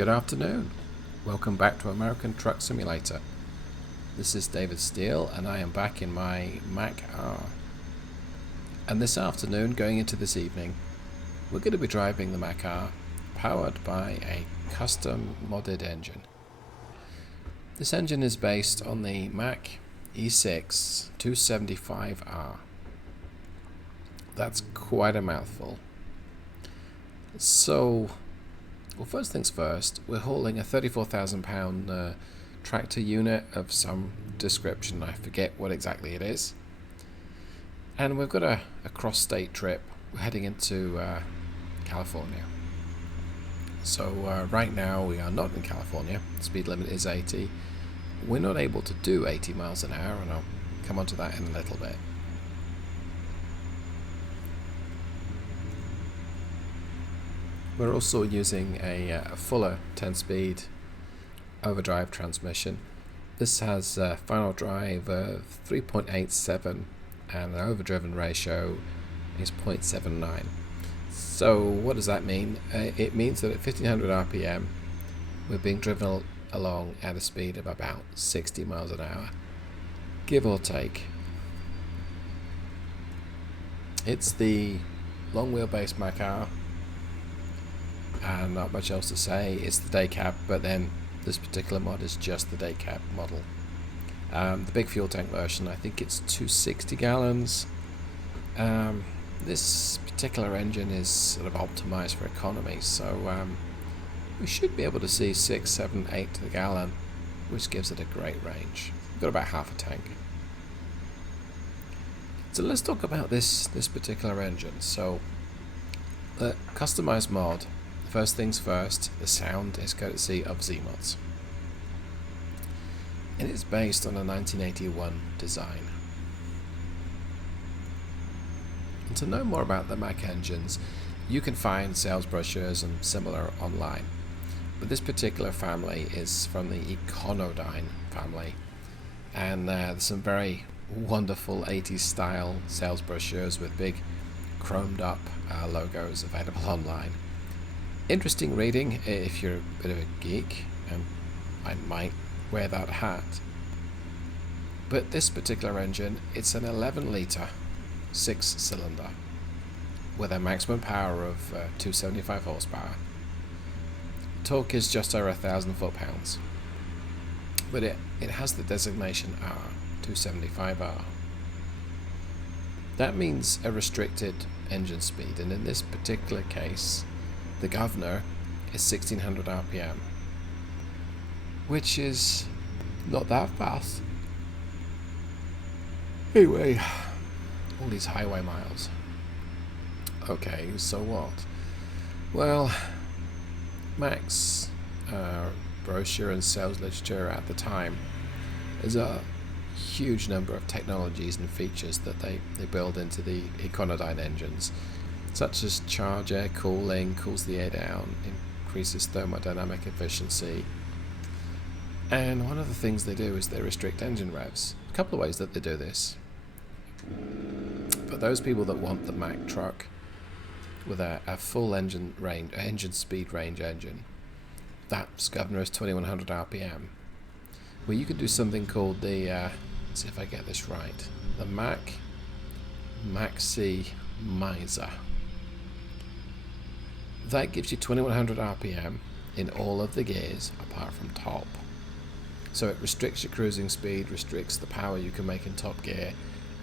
Good afternoon. Welcome back to American Truck Simulator. This is David Steele and I am back in my Mack R. And this afternoon, going into this evening, we're going to be driving the Mack R powered by a custom modded engine. This engine is based on the Mack E6-275R. That's quite a mouthful. Well, first things first, we're hauling a 34,000 pound tractor unit of some description. I forget what exactly it is. And we've got a cross-state trip. We're heading into California. So right now we are not in California. The speed limit is 80. We're not able to do 80 miles an hour, and I'll come on to that in a little bit. We're also using a fuller 10-speed overdrive transmission. This has a final drive of 3.87 and the overdriven ratio is 0.79. So what does that mean? It means that at 1500 RPM we're being driven along at a speed of about 60 miles an hour, give or take. It's the long wheelbase Mack R. And not much else to say. It's the day cab, but then this particular mod is just the day cab model. The big fuel tank version, I think it's 260 gallons. This particular engine is sort of optimized for economy, so we should be able to see 6, 7, 8 to the gallon, which gives it a great range. We've got about half a tank. So let's talk about this particular engine. So the customized mod. First things first, the sound is courtesy of Z-Mods. And it's based on a 1981 design. And to know more about the Mack engines, you can find sales brochures and similar online. But this particular family is from the Econodyne family. And there's some very wonderful 80s style sales brochures with big chromed up logos available online. Interesting reading if you're a bit of a geek, and I might wear that hat. But this particular engine, it's an 11 litre 6-cylinder with a maximum power of 275 horsepower. Torque is just over 1,000 foot-pounds, but it has the designation R, 275R. That means a restricted engine speed, and in this particular case the governor is 1600 RPM, which is not that fast. Anyway, all these highway miles. Okay, so what? Well, Mack's brochure and sales literature at the time is a huge number of technologies and features that they build into the Econodyne engines, such as charge air cooling, cools the air down, increases thermodynamic efficiency. And one of the things they do is they restrict engine revs. A couple of ways that they do this. For those people that want the Mack truck with a full engine speed range engine, that governor is 2100 RPM. Well, you could do something called the, let's see if I get this right, the Mack Maxi-Miser. That gives you 2100 RPM in all of the gears apart from top. So it restricts your cruising speed, restricts the power you can make in top gear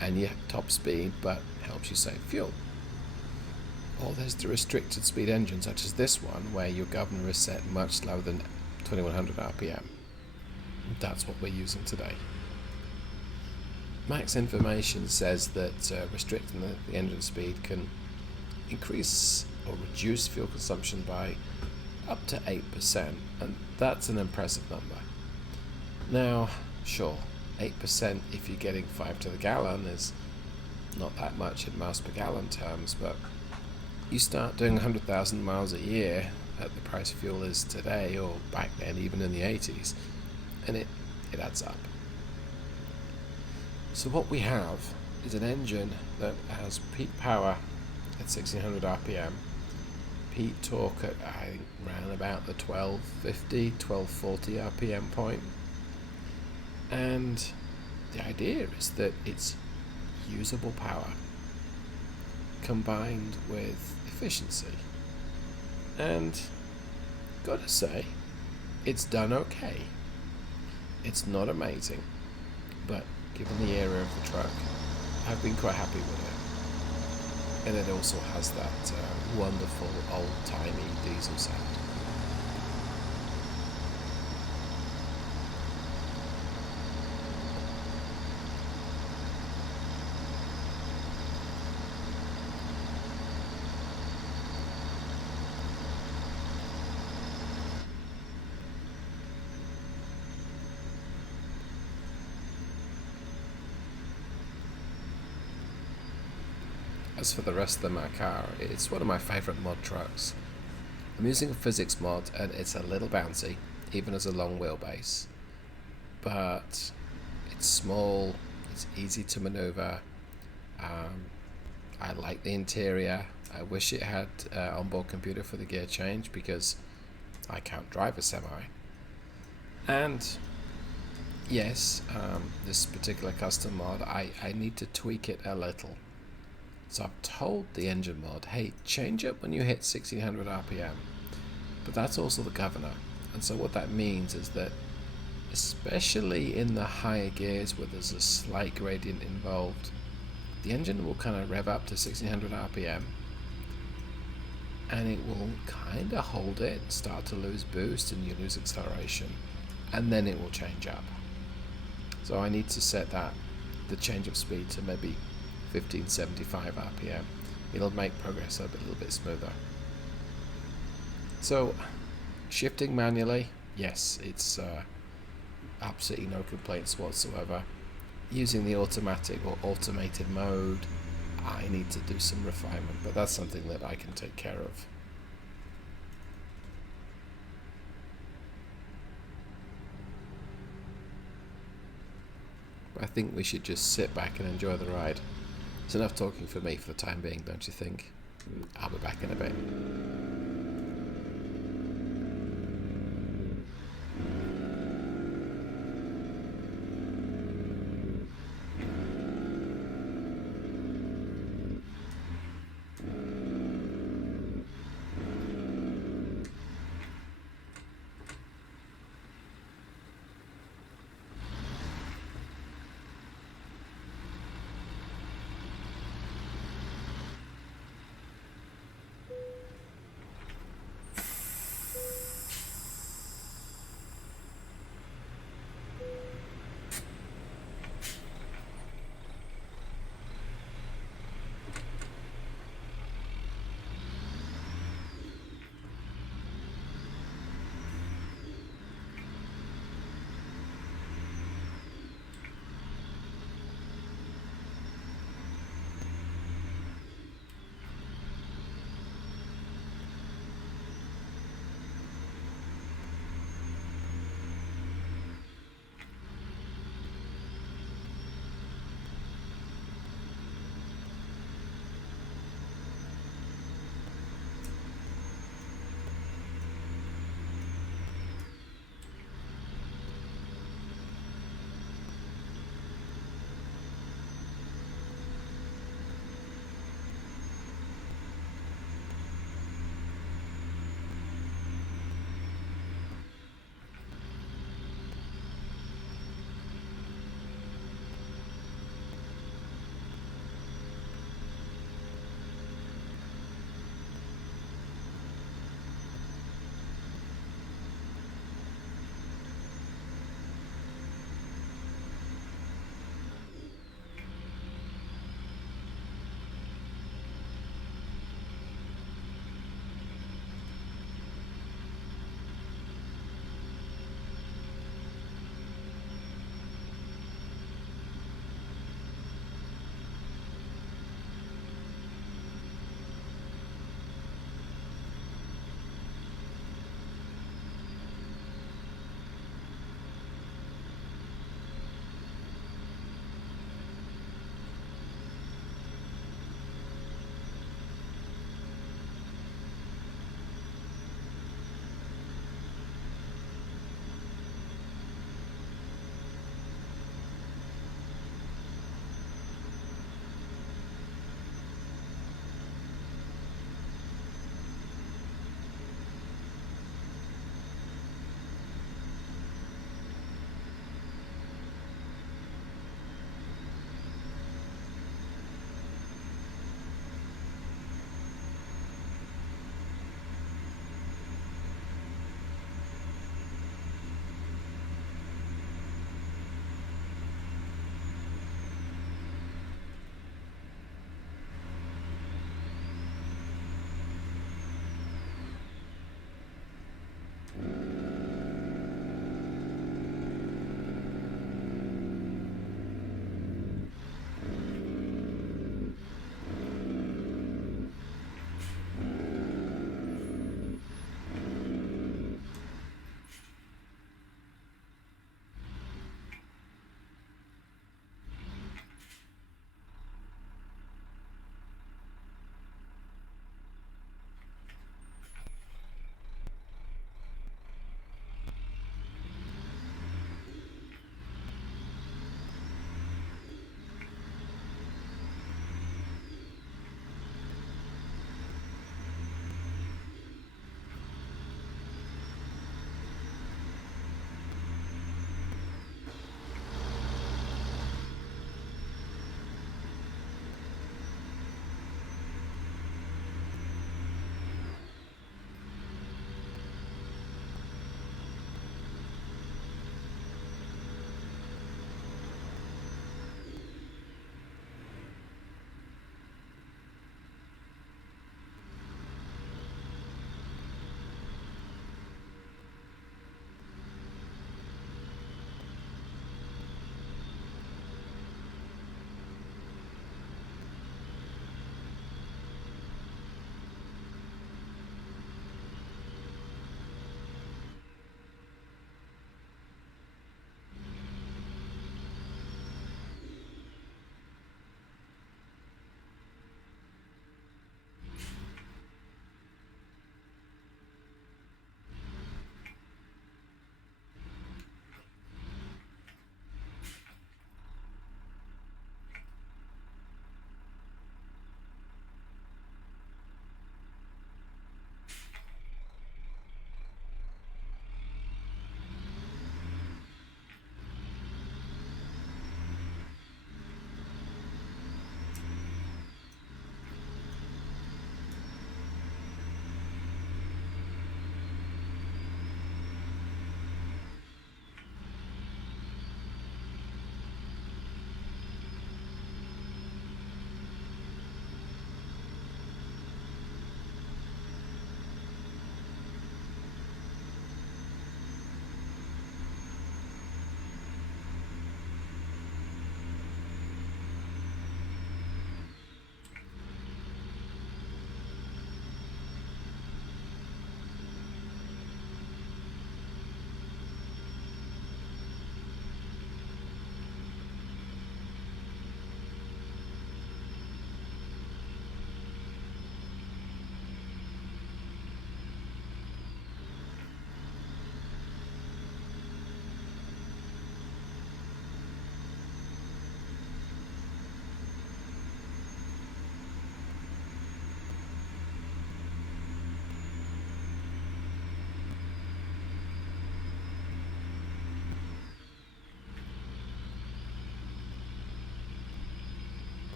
and your top speed, but helps you save fuel. Or there's the restricted speed engine, such as this one, where your governor is set much slower than 2100 RPM. That's what we're using today. Mack's information says that restricting the engine speed can increase or reduce fuel consumption by up to 8%, and that's an impressive number. Now, sure, 8% if you're getting 5 to the gallon is not that much in miles per gallon terms, but you start doing 100,000 miles a year at the price fuel is today, or back then even in the 80s, and it adds up. So what we have is an engine that has peak power at 1600 RPM, peak torque at, I think, around about the 1250, 1240 RPM point. And the idea is that it's usable power combined with efficiency. And gotta say, it's done okay. It's not amazing, but given the era of the truck, I've been quite happy with it. And it also has that wonderful old-timey diesel sound. As for the rest of the Mack R, it's one of my favourite mod trucks. I'm using a physics mod and it's a little bouncy, even as a long wheelbase. But it's small, it's easy to manoeuvre. I like the interior. I wish it had onboard computer for the gear change because I can't drive a semi. And yes, this particular custom mod, I need to tweak it a little. So I've told the engine mod, hey, change it when you hit 1600 RPM. But that's also the governor. And so what that means is that, especially in the higher gears where there's a slight gradient involved, the engine will kind of rev up to 1600 RPM. And it will kind of hold it, start to lose boost, and you lose acceleration. And then it will change up. So I need to set the change of speed to maybe 1575 RPM. It'll make progress a little bit smoother. So, shifting manually, yes, it's absolutely no complaints whatsoever. Using the automatic or automated mode, I need to do some refinement, but that's something that I can take care of. I think we should just sit back and enjoy the ride. It's enough talking for me for the time being, don't you think? I'll be back in a bit.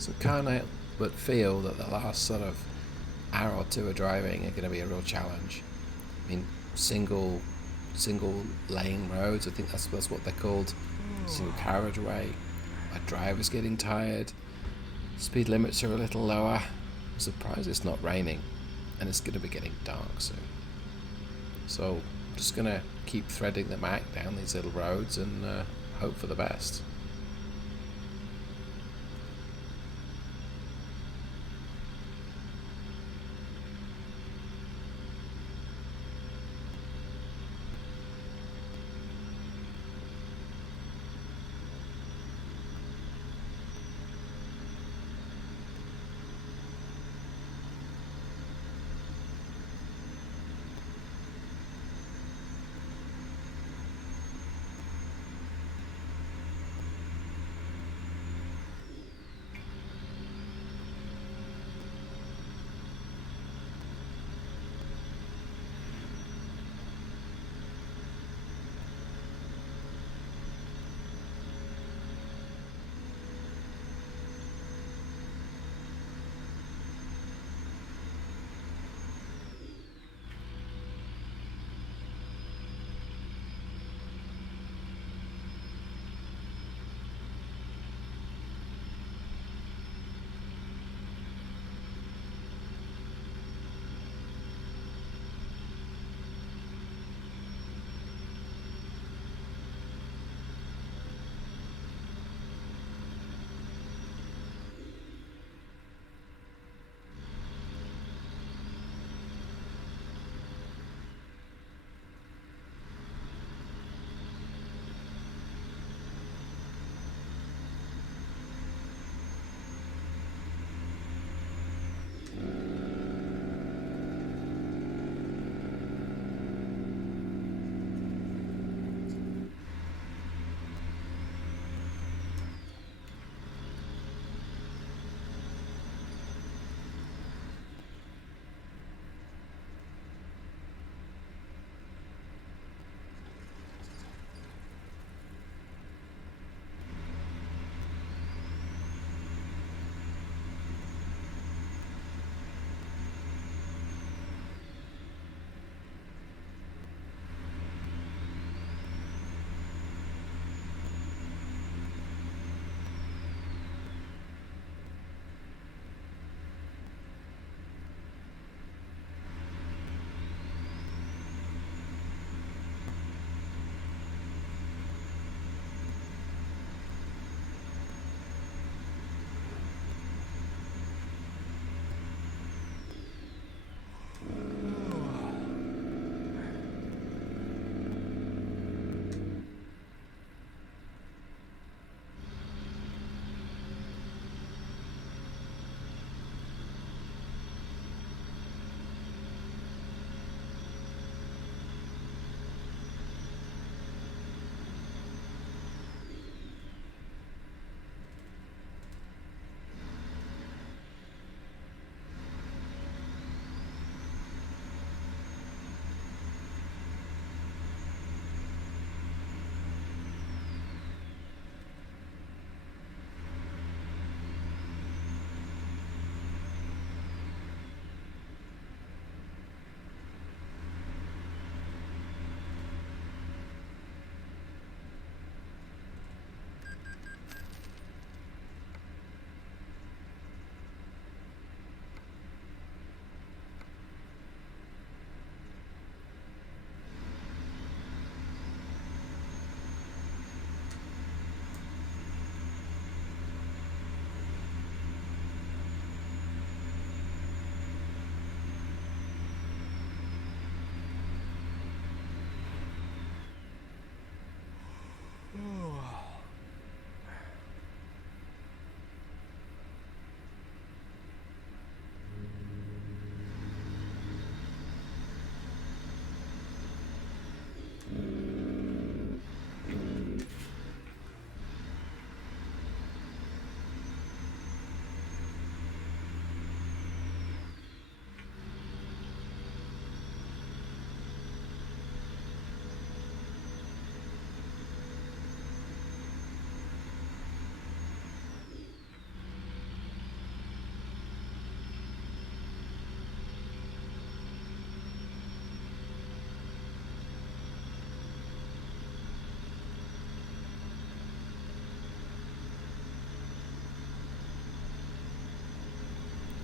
So can't help but feel that the last sort of hour or two of driving are going to be a real challenge. I mean, single lane roads, I think that's what they're called, single carriageway. My driver's getting tired. Speed limits are a little lower. I'm surprised it's not raining, and it's going to be getting dark soon. So I'm just going to keep threading the Mack down these little roads and hope for the best.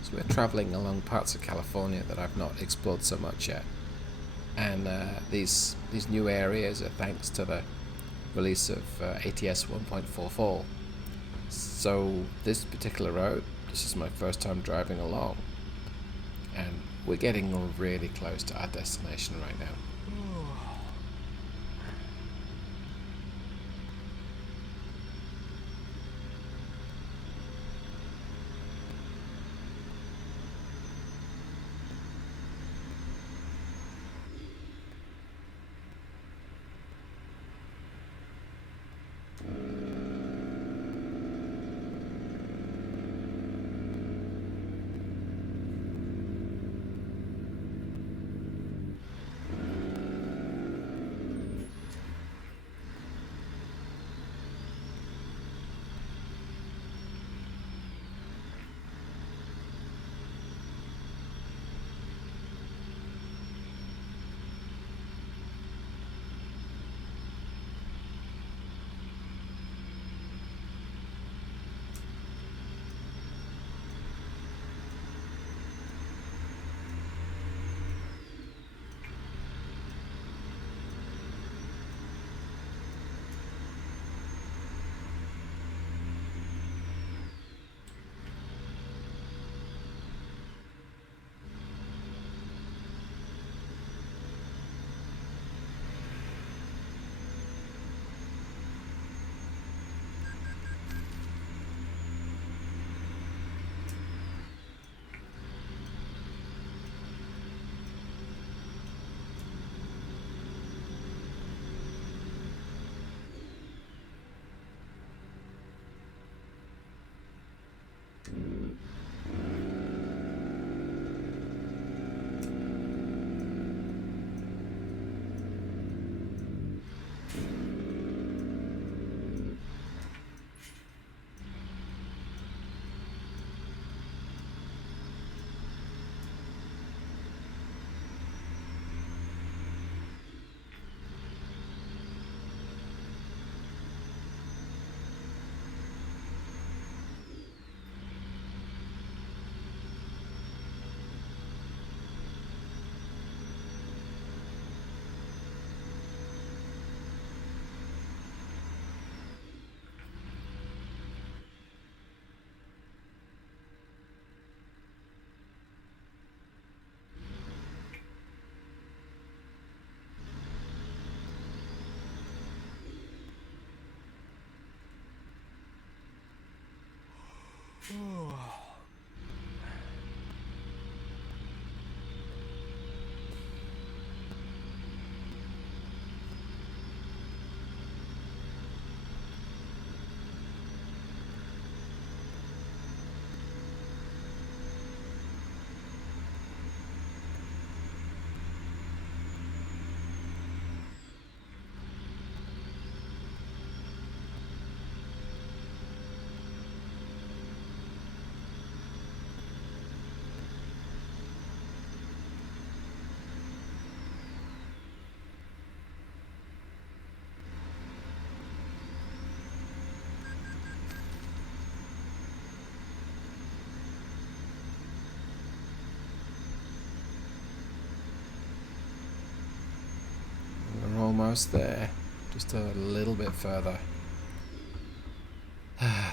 So we're traveling along parts of California that I've not explored so much yet. And these new areas are thanks to the release of ATS 1.44. So this particular road, this is my first time driving along, and we're getting really close to our destination right now. Almost there, just a little bit further.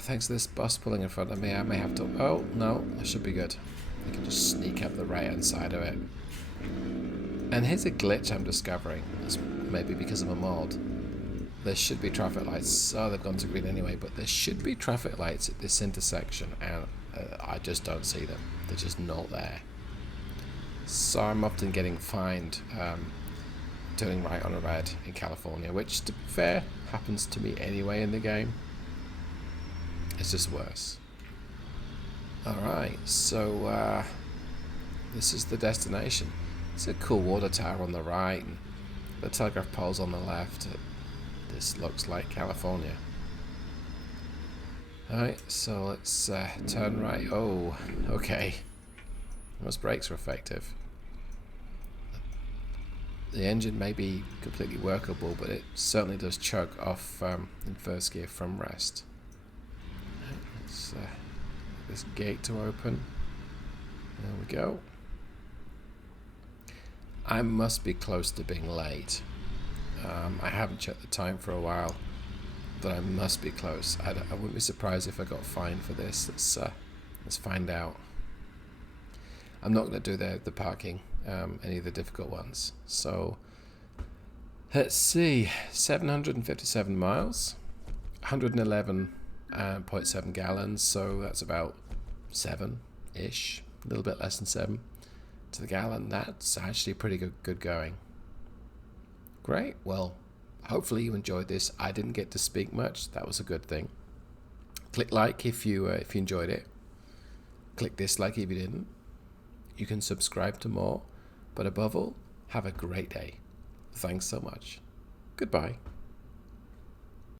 Thanks to this bus pulling in front of me, I may have to... Oh, no, I should be good. I can just sneak up the right-hand side of it. And here's a glitch I'm discovering. It's maybe because of a mod. There should be traffic lights. Oh, they've gone to green anyway, but there should be traffic lights at this intersection, and I just don't see them. They're just not there. So I'm often getting fined turning right on a red in California, which, to be fair, happens to me anyway in the game. It's just worse. Alright, so this is the destination. It's a cool water tower on the right, and the telegraph poles on the left. This looks like California. Alright, so let's turn right. Oh, okay. Those brakes are effective. The engine may be completely workable, but it certainly does chug off in first gear from rest. Let's get this gate to open. There we go. I must be close to being late. I haven't checked the time for a while, but I must be close. I wouldn't be surprised if I got fined for this. Let's find out. I'm not going to do the parking, any of the difficult ones. So let's see, 757 miles, 111.7 gallons. So that's about 7-ish, a little bit less than 7 to the gallon. That's actually pretty good going. Great. Well, hopefully you enjoyed this. I didn't get to speak much. That was a good thing. Click like if you enjoyed it. Click dislike if you didn't. You can subscribe to more. But above all, have a great day. Thanks so much. Goodbye.